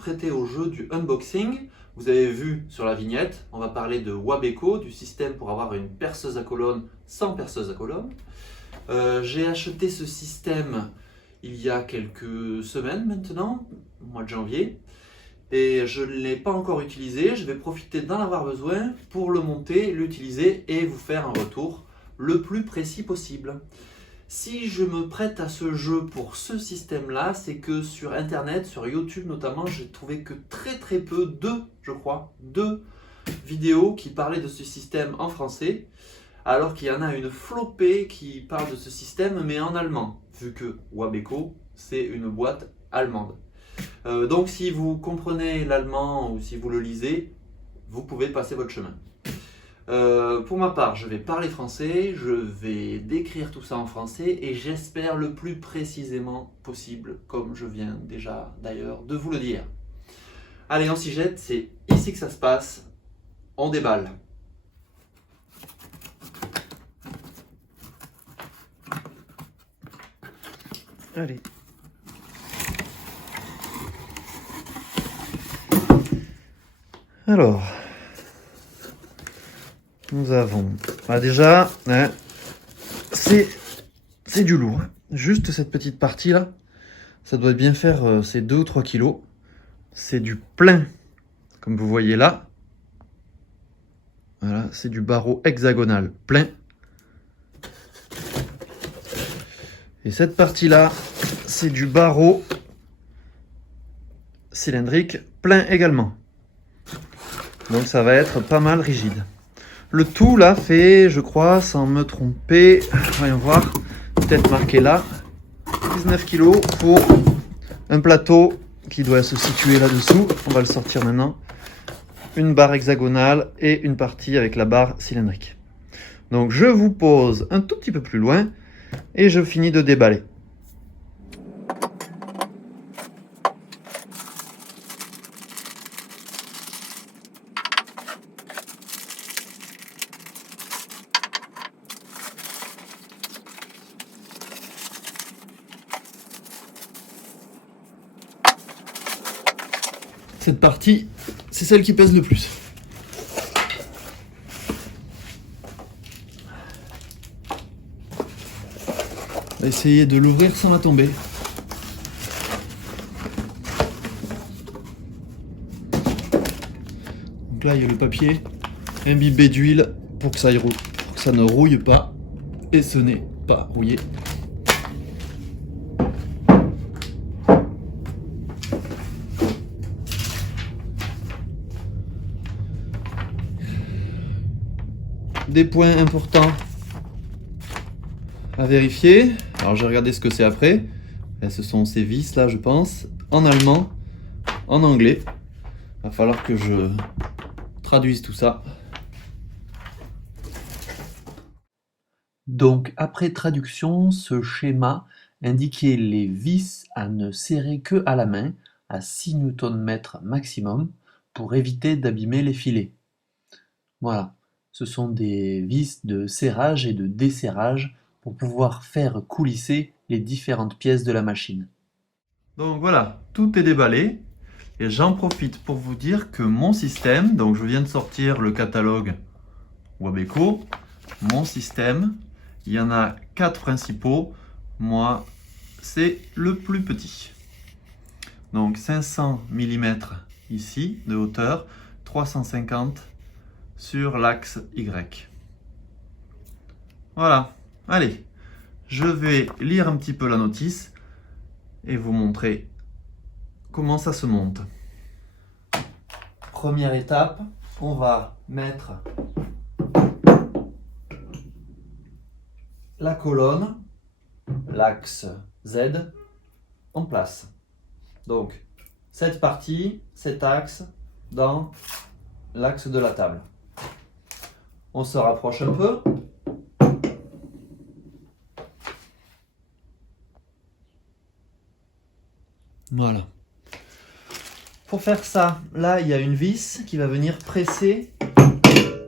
prêter au jeu du unboxing. Vous avez vu sur la vignette, on va parler de Wabeco, du système pour avoir une perceuse à colonne sans perceuse à colonne. J'ai acheté ce système il y a quelques semaines maintenant, au mois de janvier, et je ne l'ai pas encore utilisé. Je vais profiter d'en avoir besoin pour le monter, l'utiliser et vous faire un retour le plus précis possible. Si je me prête à ce jeu pour ce système-là, c'est que sur Internet, sur YouTube notamment, j'ai trouvé que très peu, deux vidéos qui parlaient de ce système en français, alors qu'il y en a une flopée qui parle de ce système, mais en allemand, vu que Wabeco, c'est une boîte allemande. Donc si vous comprenez l'allemand ou si vous le lisez, vous pouvez passer votre chemin. Pour ma part, je vais parler français, je vais décrire tout ça en français et j'espère le plus précisément possible, comme je viens déjà d'ailleurs de vous le dire. Allez, on s'y jette, c'est ici que ça se passe, on déballe. Allez. Alors, nous avons déjà, hein, c'est du lourd. Juste cette petite partie là, ça doit bien faire ces 2 ou 3 kilos. C'est du plein, comme vous voyez là. Voilà, c'est du barreau hexagonal plein. Et cette partie là, c'est du barreau cylindrique plein également. Donc ça va être pas mal rigide. Le tout là fait, je crois, sans me tromper, voyons voir, peut-être marqué là, 19 kg pour un plateau qui doit se situer là-dessous. On va le sortir maintenant. Une barre hexagonale et une partie avec la barre cylindrique. Donc je vous pose un tout petit peu plus loin et je finis de déballer. Cette partie, c'est celle qui pèse le plus. On va essayer de l'ouvrir sans la tomber. Donc là, il y a le papier imbibé d'huile pour que ça ne rouille pas. Et ce n'est pas rouillé. Des points importants à vérifier. Alors j'ai regardé ce que c'est après. Et ce sont ces vis là, je pense, en allemand, en anglais. Il va falloir que je traduise tout ça. Donc après traduction, ce schéma indiquait les vis à ne serrer que à la main, à 6 Nm maximum, pour éviter d'abîmer les filets. Voilà, ce sont des vis de serrage et de desserrage pour pouvoir faire coulisser les différentes pièces de la machine. Donc voilà, tout est déballé. Et j'en profite pour vous dire que mon système, donc je viens de sortir le catalogue Wabeco, mon système, il y en a 4 principaux. Moi, c'est le plus petit. Donc 500 mm ici de hauteur, 350 sur l'axe Y. Voilà, allez, je vais lire un petit peu la notice et vous montrer comment ça se monte. Première étape, on va mettre la colonne, l'axe Z, en place. Donc, cette partie, cet axe, dans l'axe de la table. On se rapproche un peu. Voilà. Pour faire ça, là, il y a une vis qui va venir presser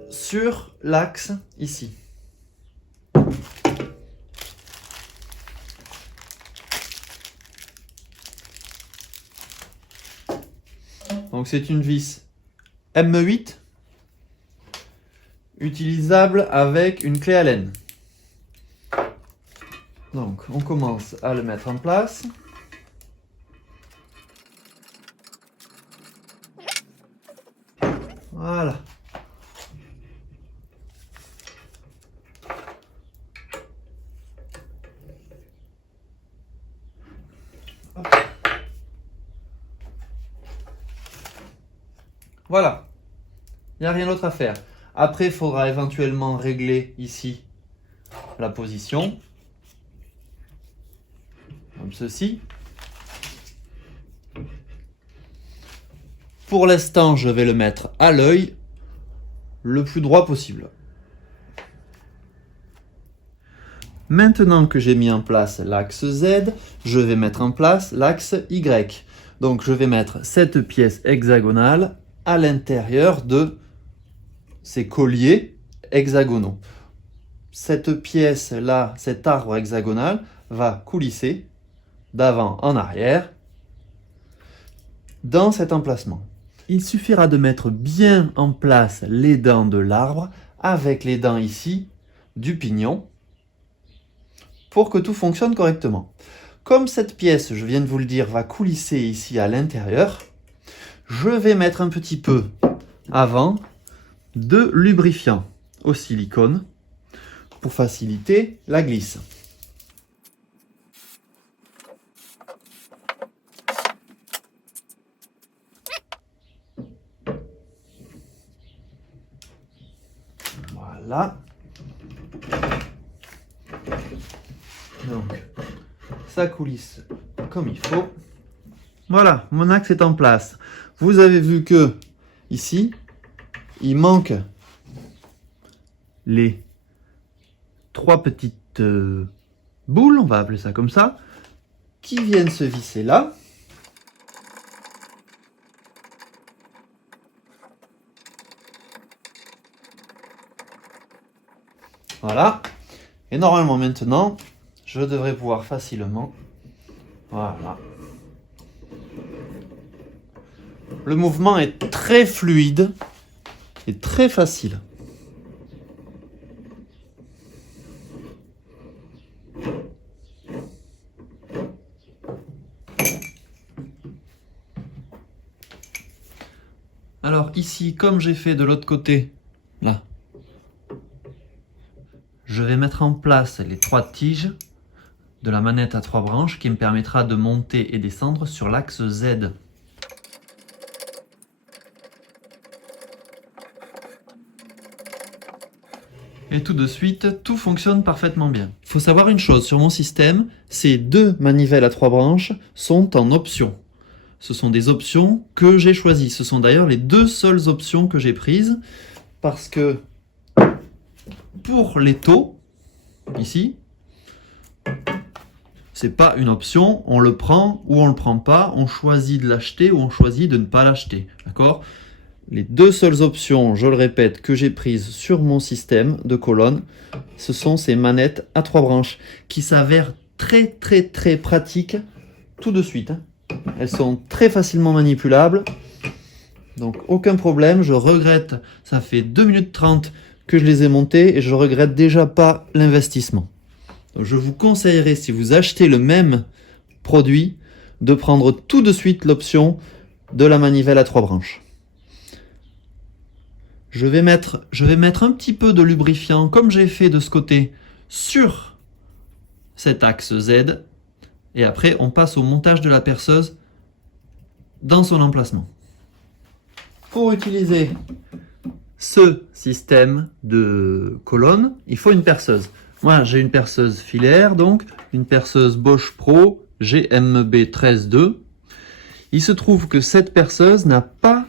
sur l'axe ici. Donc c'est une vis M8 utilisable avec une clé Allen. Donc on commence à le mettre en place. Voilà. Hop. Voilà. Il n'y a rien d'autre à faire. Après, il faudra éventuellement régler ici la position. Comme ceci. Pour l'instant, je vais le mettre à l'œil le plus droit possible. Maintenant que j'ai mis en place l'axe Z, je vais mettre en place l'axe Y. Donc je vais mettre cette pièce hexagonale à l'intérieur de ces colliers hexagonaux. Cette pièce-là, cet arbre hexagonal, va coulisser d'avant en arrière dans cet emplacement. Il suffira de mettre bien en place les dents de l'arbre avec les dents ici du pignon pour que tout fonctionne correctement. Comme cette pièce, je viens de vous le dire, va coulisser ici à l'intérieur, je vais mettre un petit peu avant de lubrifiant au silicone pour faciliter la glisse. Voilà. Donc, ça coulisse comme il faut. Voilà, mon axe est en place. Vous avez vu que ici, il manque les 3 petites boules, on va appeler ça comme ça, qui viennent se visser là. Voilà. Et normalement maintenant, je devrais pouvoir facilement... Voilà. Le mouvement est très fluide et très facile. Alors ici, comme j'ai fait de l'autre côté, là, je vais mettre en place les 3 tiges de la manette à 3 branches qui me permettra de monter et descendre sur l'axe Z. Et tout de suite, tout fonctionne parfaitement bien. Il faut savoir une chose, sur mon système, ces 2 manivelles à 3 branches sont en option. Ce sont des options que j'ai choisies. Ce sont d'ailleurs les 2 seules options que j'ai prises parce que pour les taux, ici, c'est pas une option, on le prend ou on le prend pas, on choisit de l'acheter ou on choisit de ne pas l'acheter. D'accord ? Les 2 seules options, je le répète, que j'ai prises sur mon système de colonne, ce sont ces manettes à 3 branches qui s'avèrent très pratiques tout de suite. Elles sont très facilement manipulables, donc aucun problème. Je regrette, ça fait 2 minutes 30 que je les ai montées et je regrette déjà pas l'investissement. Donc je vous conseillerais, si vous achetez le même produit, de prendre tout de suite l'option de la manivelle à 3 branches. Je vais mettre un petit peu de lubrifiant, comme j'ai fait de ce côté, sur cet axe Z. Et après, on passe au montage de la perceuse dans son emplacement. Pour utiliser ce système de colonne, il faut une perceuse. Moi, j'ai une perceuse filaire, donc une perceuse Bosch Pro GMB 13.2. Il se trouve que cette perceuse n'a pas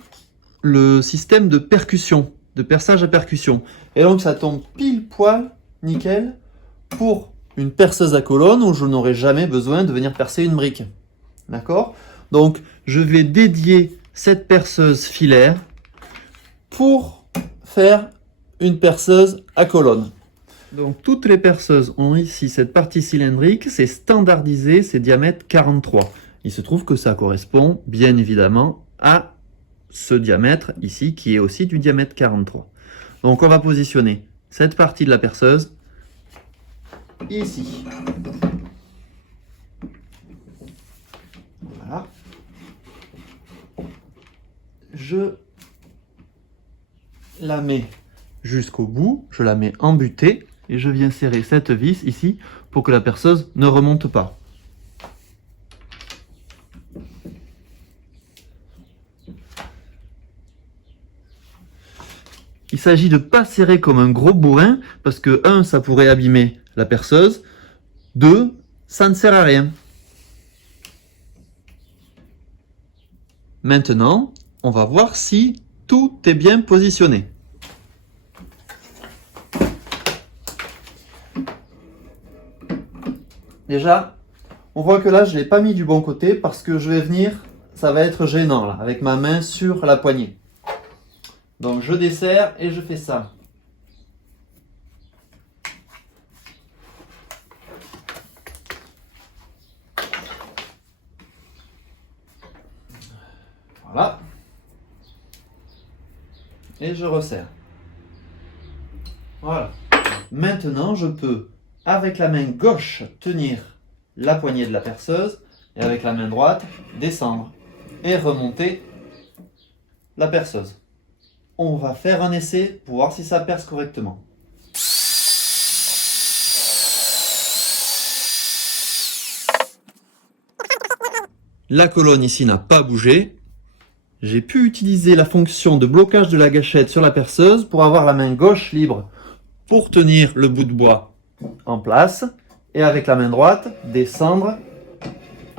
le système de percussion, de perçage à percussion. Et donc ça tombe pile poil, nickel, pour une perceuse à colonne où je n'aurai jamais besoin de venir percer une brique. D'accord ? Donc je vais dédier cette perceuse filaire pour faire une perceuse à colonne. Donc toutes les perceuses ont ici cette partie cylindrique, c'est standardisé, c'est diamètre 43. Il se trouve que ça correspond bien évidemment à ce diamètre ici qui est aussi du diamètre 43. Donc on va positionner cette partie de la perceuse ici. Voilà. Je la mets jusqu'au bout, je la mets en butée et je viens serrer cette vis ici pour que la perceuse ne remonte pas. Il s'agit de ne pas serrer comme un gros bourrin parce que 1, ça pourrait abîmer la perceuse, 2, ça ne sert à rien. Maintenant, on va voir si tout est bien positionné. Déjà, on voit que là, je ne l'ai pas mis du bon côté parce que je vais venir, ça va être gênant là, avec ma main sur la poignée. Donc je desserre et je fais ça. Voilà. Et je resserre. Voilà. Maintenant, je peux, avec la main gauche, tenir la poignée de la perceuse et avec la main droite, descendre et remonter la perceuse. On va faire un essai pour voir si ça perce correctement. La colonne ici n'a pas bougé. J'ai pu utiliser la fonction de blocage de la gâchette sur la perceuse pour avoir la main gauche libre pour tenir le bout de bois en place et avec la main droite descendre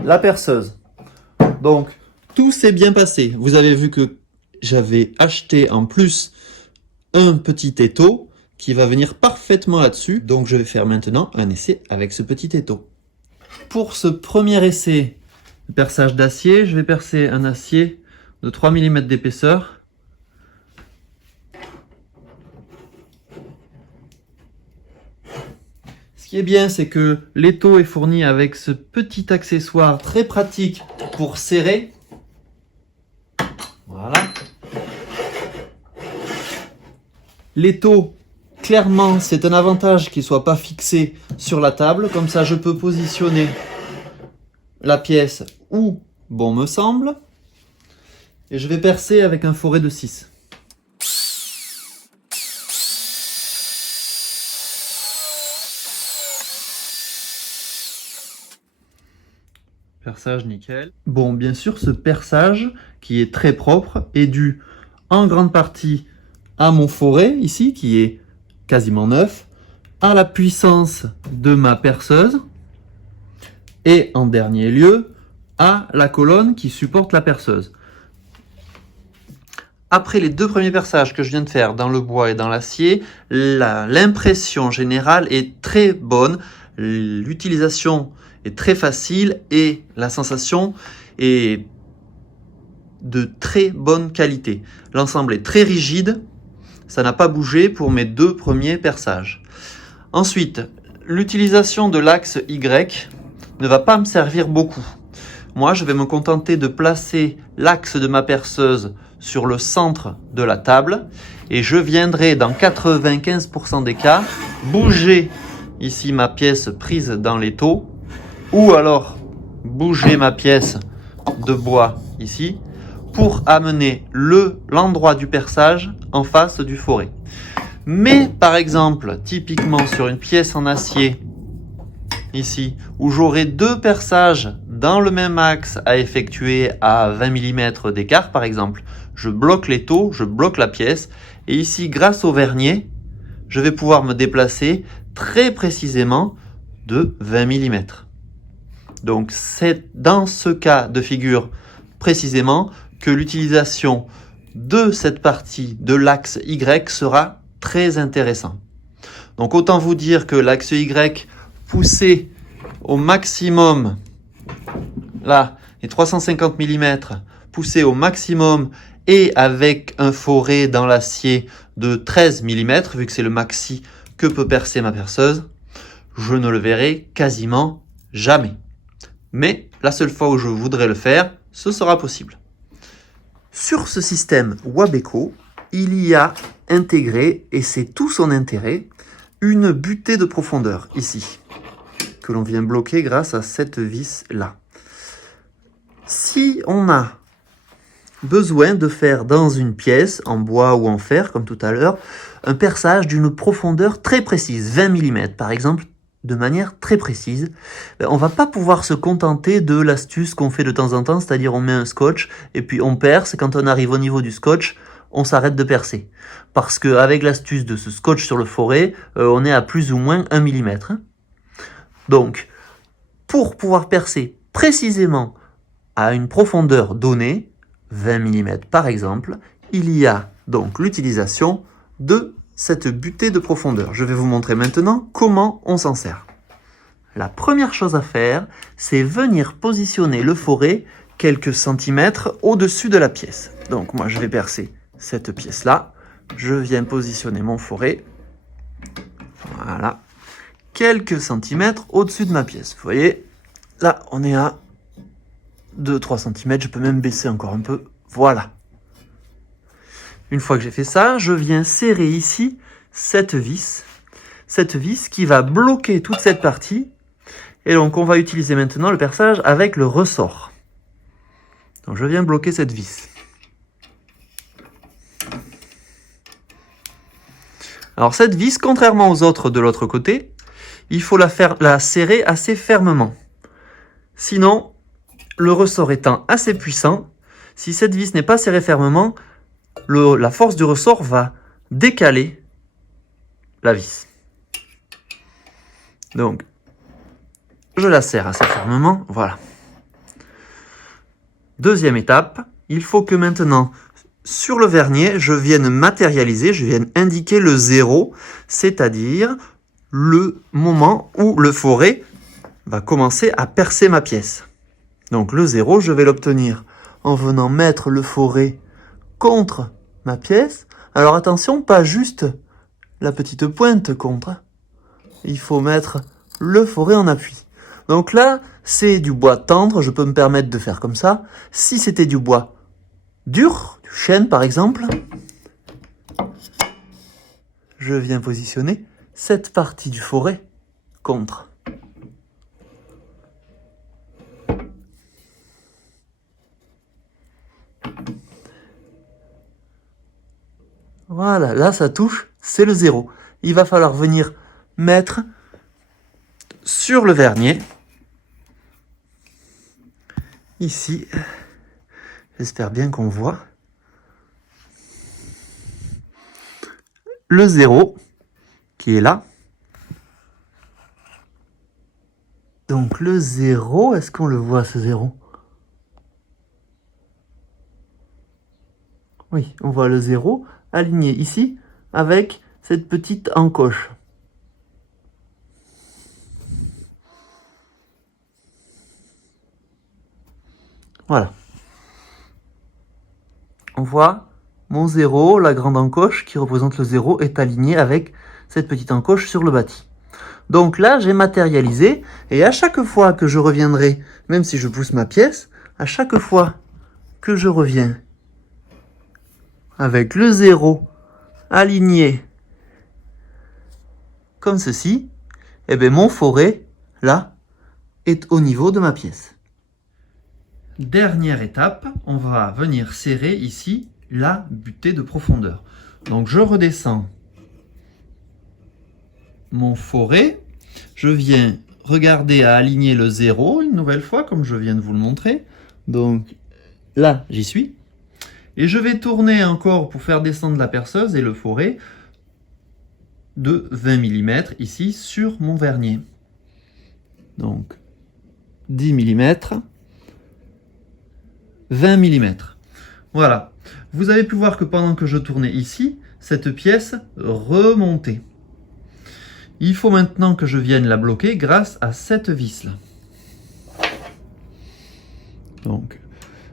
la perceuse. Donc tout s'est bien passé. Vous avez vu que j'avais acheté en plus un petit étau qui va venir parfaitement là-dessus. Donc je vais faire maintenant un essai avec ce petit étau. Pour ce premier essai de perçage d'acier, je vais percer un acier de 3 mm d'épaisseur. Ce qui est bien, c'est que l'étau est fourni avec ce petit accessoire très pratique pour serrer. Voilà. L'étau, clairement, c'est un avantage qu'il ne soit pas fixé sur la table. Comme ça, je peux positionner la pièce où bon me semble. Et je vais percer avec un foret de 6. Perçage nickel. Bon, bien sûr, ce perçage, qui est très propre, est dû en grande partie à mon foret, ici, qui est quasiment neuf, à la puissance de ma perceuse, et en dernier lieu, à la colonne qui supporte la perceuse. Après les deux premiers perçages que je viens de faire dans le bois et dans l'acier, l'impression générale est très bonne, l'utilisation est très facile et la sensation est de très bonne qualité. L'ensemble est très rigide, ça n'a pas bougé pour mes deux premiers perçages. Ensuite, l'utilisation de l'axe Y ne va pas me servir beaucoup. Moi, je vais me contenter de placer l'axe de ma perceuse sur le centre de la table et je viendrai dans 95% des cas bouger ici ma pièce prise dans l'étau ou alors bouger ma pièce de bois ici pour amener l'endroit du perçage en face du foret. Mais par exemple, typiquement sur une pièce en acier ici où j'aurai deux perçages dans le même axe à effectuer à 20 mm d'écart par exemple, je bloque l'étau, je bloque la pièce et ici grâce au vernier, je vais pouvoir me déplacer très précisément de 20 mm. Donc c'est dans ce cas de figure précisément que l'utilisation de cette partie de l'axe Y sera très intéressant. Donc autant vous dire que l'axe Y poussé au maximum, là, les 350 mm poussé au maximum et avec un foret dans l'acier de 13 mm, vu que c'est le maxi que peut percer ma perceuse, je ne le verrai quasiment jamais. Mais la seule fois où je voudrais le faire, ce sera possible. Sur ce système Wabeco, il y a intégré, et c'est tout son intérêt, une butée de profondeur ici, que l'on vient bloquer grâce à cette vis-là. Si on a besoin de faire dans une pièce, en bois ou en fer, comme tout à l'heure, un perçage d'une profondeur très précise, 20 mm par exemple, de manière très précise, on va pas pouvoir se contenter de l'astuce qu'on fait de temps en temps, c'est-à-dire on met un scotch et puis on perce, et quand on arrive au niveau du scotch, on s'arrête de percer. Parce qu'avec l'astuce de ce scotch sur le forêt, on est à plus ou moins 1 mm. Donc, pour pouvoir percer précisément à une profondeur donnée, 20 mm par exemple, il y a donc l'utilisation de cette butée de profondeur. Je vais vous montrer maintenant comment on s'en sert. La première chose à faire, c'est venir positionner le forêt quelques centimètres au-dessus de la pièce. Donc moi je vais percer cette pièce-là, je viens positionner mon forêt, voilà, quelques centimètres au-dessus de ma pièce. Vous voyez, là on est à 2-3 cm, je peux même baisser encore un peu, voilà. Une fois que j'ai fait ça, je viens serrer ici cette vis qui va bloquer toute cette partie. Et donc on va utiliser maintenant le perçage avec le ressort. Donc je viens bloquer cette vis. Alors cette vis, contrairement aux autres de l'autre côté, il faut la serrer assez fermement. Sinon, le ressort étant assez puissant, si cette vis n'est pas serrée fermement, la force du ressort va décaler la vis. Donc, je la serre assez fermement, voilà. Deuxième étape, il faut que maintenant, sur le vernier, je vienne matérialiser, je vienne indiquer le 0, c'est-à-dire le moment où le forêt va commencer à percer ma pièce. Donc le 0, je vais l'obtenir en venant mettre le forêt contre ma pièce. Alors attention, pas juste la petite pointe contre. Il faut mettre le forêt en appui. Donc là, c'est du bois tendre, je peux me permettre de faire comme ça. Si c'était du bois dur, du chêne par exemple, je viens positionner cette partie du forêt contre. Voilà, là ça touche, c'est le 0. Il va falloir venir mettre sur le vernier, ici, j'espère bien qu'on voit, le 0 qui est là. Donc le 0, est-ce qu'on le voit ce 0? Oui, on voit le 0 aligné ici avec cette petite encoche. Voilà. On voit mon 0, la grande encoche qui représente le 0 est alignée avec cette petite encoche sur le bâti. Donc là, j'ai matérialisé et à chaque fois que je reviendrai, même si je pousse ma pièce, à chaque fois que je reviens avec le 0 aligné comme ceci, eh bien mon forêt, là, est au niveau de ma pièce. Dernière étape, on va venir serrer ici la butée de profondeur. Donc je redescends mon forêt, je viens regarder à aligner le 0 une nouvelle fois, comme je viens de vous le montrer. Donc là, j'y suis. Et je vais tourner encore pour faire descendre la perceuse et le forêt de 20 mm ici sur mon vernier. Donc 10 mm, 20 mm. Voilà. Vous avez pu voir que pendant que je tournais ici, cette pièce remontait. Il faut maintenant que je vienne la bloquer grâce à cette vis-là. Donc,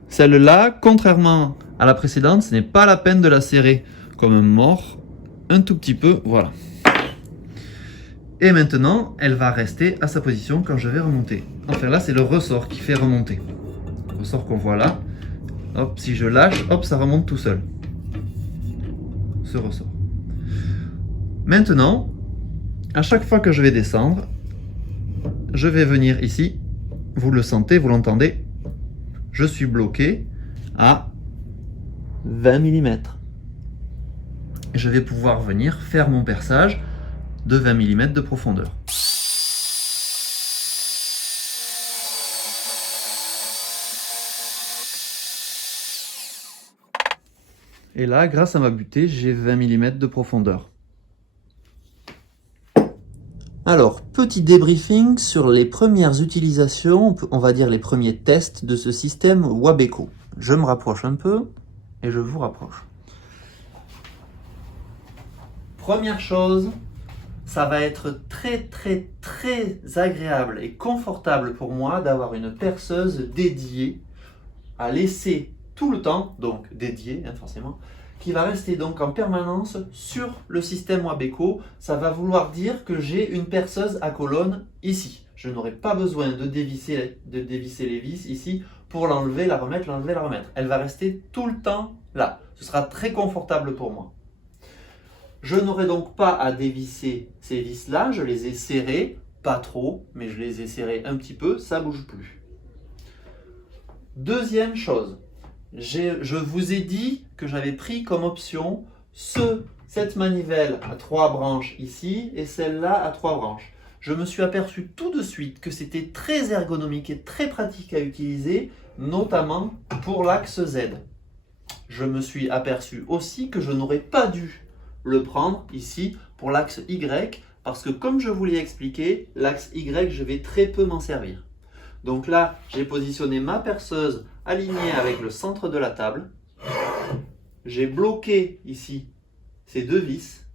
celle-là, contrairement à la précédente, ce n'est pas la peine de la serrer comme un mort, un tout petit peu, voilà. Et maintenant, elle va rester à sa position quand je vais remonter. Enfin là, c'est le ressort qui fait remonter. Le ressort qu'on voit là, Hop, si je lâche, hop, ça remonte tout seul. Ce ressort. Maintenant, à chaque fois que je vais descendre, je vais venir ici. Vous le sentez, vous l'entendez. Je suis bloqué à 20 mm. Je vais pouvoir venir faire mon perçage de 20 mm de profondeur. Et là, grâce à ma butée, j'ai 20 mm de profondeur. Alors, petit débriefing sur les premières utilisations, on va dire les premiers tests de ce système Wabeco. Je me rapproche un peu et je vous rapproche. Première chose, ça va être très agréable et confortable pour moi d'avoir une perceuse dédiée à laisser tout le temps, donc dédiée forcément, qui va rester donc en permanence sur le système Wabeco. Ça va vouloir dire que j'ai une perceuse à colonne ici. Je n'aurai pas besoin de dévisser les vis ici pour l'enlever, la remettre, l'enlever, la remettre. Elle va rester tout le temps là. Ce sera très confortable pour moi. Je n'aurai donc pas à dévisser ces vis-là. Je les ai serrées, pas trop, mais je les ai serrées un petit peu, ça ne bouge plus. Deuxième chose, je vous ai dit que j'avais pris comme option cette manivelle à 3 branches ici et celle-là à 3 branches. Je me suis aperçu tout de suite que c'était très ergonomique et très pratique à utiliser, notamment pour l'axe Z. Je me suis aperçu aussi que je n'aurais pas dû le prendre ici pour l'axe Y, parce que comme je vous l'ai expliqué, l'axe Y, je vais très peu m'en servir. Donc là, j'ai positionné ma perceuse alignée avec le centre de la table. J'ai bloqué ici ces deux vis.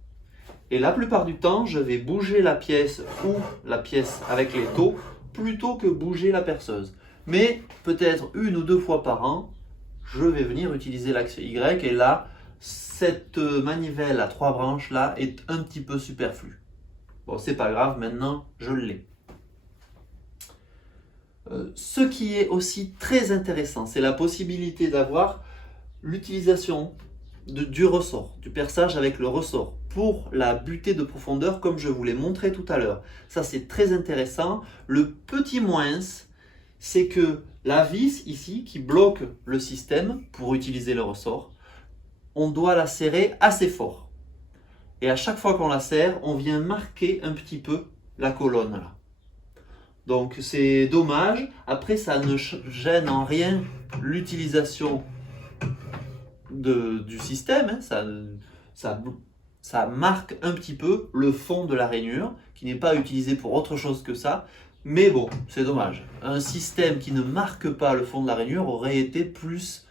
Et la plupart du temps, je vais bouger la pièce ou la pièce avec l'étau plutôt que bouger la perceuse. Mais peut-être 1 ou 2 fois par an, je vais venir utiliser l'axe Y. Et là, cette manivelle à 3 branches là est un petit peu superflue. Bon, c'est pas grave, maintenant je l'ai. Ce qui est aussi très intéressant, c'est la possibilité d'avoir l'utilisation du ressort, du perçage avec le ressort pour la butée de profondeur comme je vous l'ai montré tout à l'heure. Ça c'est très intéressant. Le petit moins, c'est que la vis ici qui bloque le système pour utiliser le ressort, on doit la serrer assez fort. Et à chaque fois qu'on la serre, on vient marquer un petit peu la colonne là. Donc c'est dommage. Après, ça ne gêne en rien l'utilisation du système. Ça marque un petit peu le fond de la rainure, qui n'est pas utilisé pour autre chose que ça. Mais bon, c'est dommage. Un système qui ne marque pas le fond de la rainure aurait été plus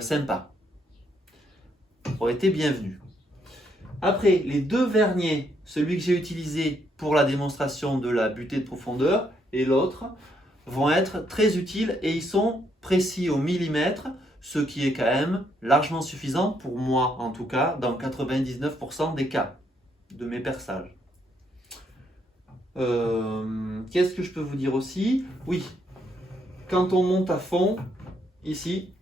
sympa. Aurait été bienvenu. Après, les 2 verniers, celui que j'ai utilisé pour la démonstration de la butée de profondeur et l'autre, vont être très utiles et ils sont précis au millimètre, ce qui est quand même largement suffisant pour moi en tout cas, dans 99% des cas de mes perçages. Qu'est-ce que je peux vous dire aussi? Oui, quand on monte à fond, ici,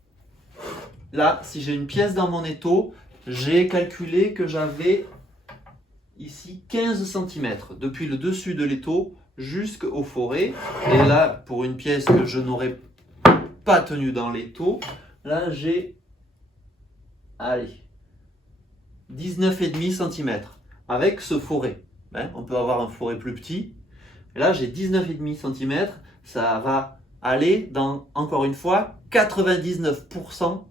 là, si j'ai une pièce dans mon étau, j'ai calculé que j'avais ici 15 cm depuis le dessus de l'étau jusqu'au forêt. Et là, pour une pièce que je n'aurais pas tenue dans l'étau, là j'ai 19,5 cm avec ce forêt. On peut avoir un forêt plus petit. Et là j'ai 19,5 cm. Ça va aller dans, encore une fois, 99%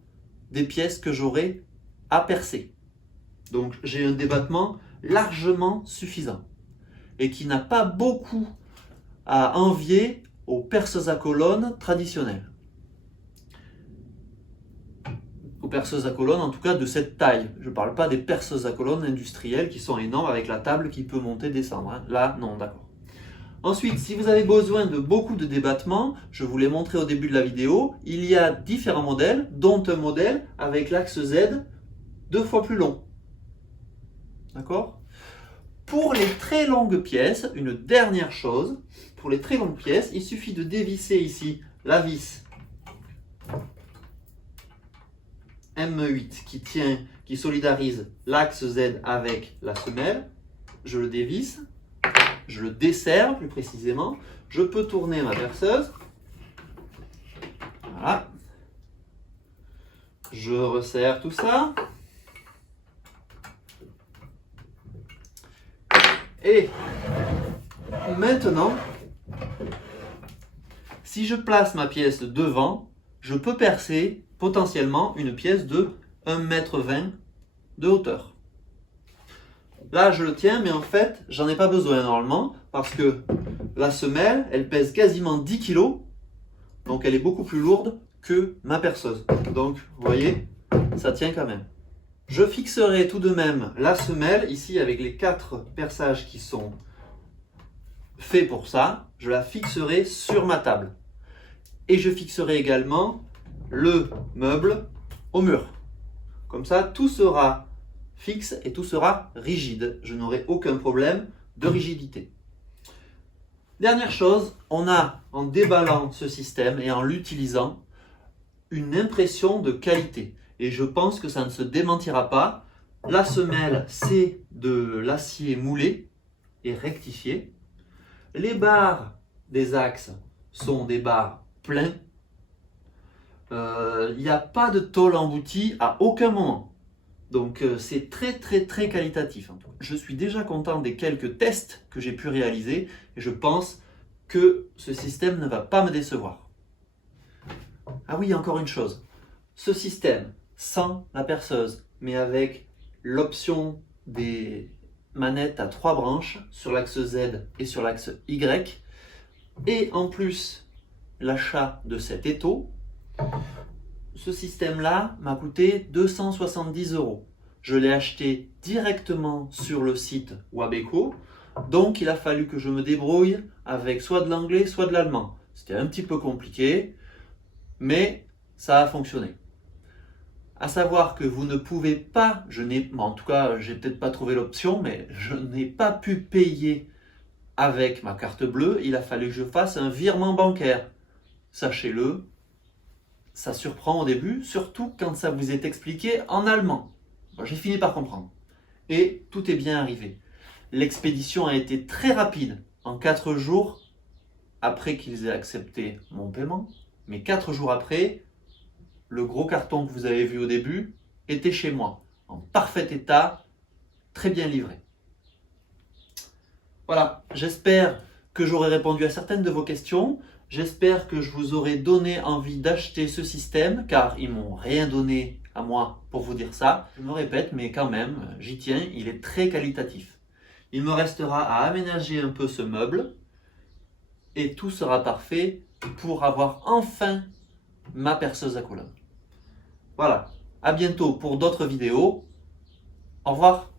des pièces que j'aurai à percer. Donc j'ai un débattement largement suffisant et qui n'a pas beaucoup à envier aux perceuses à colonne traditionnelles. Aux perceuses à colonne en tout cas de cette taille. Je ne parle pas des perceuses à colonne industrielles qui sont énormes avec la table qui peut monter descendre. Là non, d'accord. Ensuite, si vous avez besoin de beaucoup de débattement, je vous l'ai montré au début de la vidéo, il y a différents modèles, dont un modèle avec l'axe Z 2 fois plus long. D'accord? Pour les très longues pièces, une dernière chose, pour les très longues pièces, il suffit de dévisser ici la vis M8 qui solidarise l'axe Z avec la semelle. Je le dévisse, je le desserre plus précisément. Je peux tourner ma perceuse. Voilà. Je resserre tout ça. Et maintenant, si je place ma pièce devant, je peux percer potentiellement une pièce de 1,20 m de hauteur. Là, je le tiens, mais en fait, j'en ai pas besoin normalement parce que la semelle, elle pèse quasiment 10 kg, donc elle est beaucoup plus lourde que ma perceuse. Donc, vous voyez, ça tient quand même. Je fixerai tout de même la semelle ici avec les 4 perçages qui sont faits pour ça. Je la fixerai sur ma table. Et je fixerai également le meuble au mur. Comme ça, tout sera fixe et tout sera rigide. Je n'aurai aucun problème de rigidité. Dernière chose, on a en déballant ce système et en l'utilisant une impression de qualité. Et je pense que ça ne se démentira pas. La semelle, c'est de l'acier moulé et rectifié. Les barres des axes sont des barres pleins. Il n'y a pas de tôle emboutie à aucun moment. Donc c'est très qualitatif. Je suis déjà content des quelques tests que j'ai pu réaliser et je pense que ce système ne va pas me décevoir. Ah oui, encore une chose. Ce système, sans la perceuse, mais avec l'option des manettes à 3 branches sur l'axe Z et sur l'axe Y, et en plus l'achat de cet étau, ce système-là m'a coûté 270 €. Je l'ai acheté directement sur le site Wabeco, donc il a fallu que je me débrouille avec soit de l'anglais, soit de l'allemand. C'était un petit peu compliqué, mais ça a fonctionné. À savoir que vous ne pouvez pas, en tout cas, j'ai peut-être pas trouvé l'option, mais je n'ai pas pu payer avec ma carte bleue. Il a fallu que je fasse un virement bancaire. Sachez-le, ça surprend au début, surtout quand ça vous est expliqué en allemand. J'ai fini par comprendre. Et tout est bien arrivé. L'expédition a été très rapide. En 4 jours, après qu'ils aient accepté mon paiement, mais 4 jours après, le gros carton que vous avez vu au début était chez moi, en parfait état, très bien livré. Voilà, j'espère que j'aurai répondu à certaines de vos questions. J'espère que je vous aurai donné envie d'acheter ce système, car ils m'ont rien donné à moi pour vous dire ça. Je me répète, mais quand même, j'y tiens, il est très qualitatif. Il me restera à aménager un peu ce meuble, et tout sera parfait pour avoir enfin ma perceuse à colonne. Voilà, à bientôt pour d'autres vidéos. Au revoir.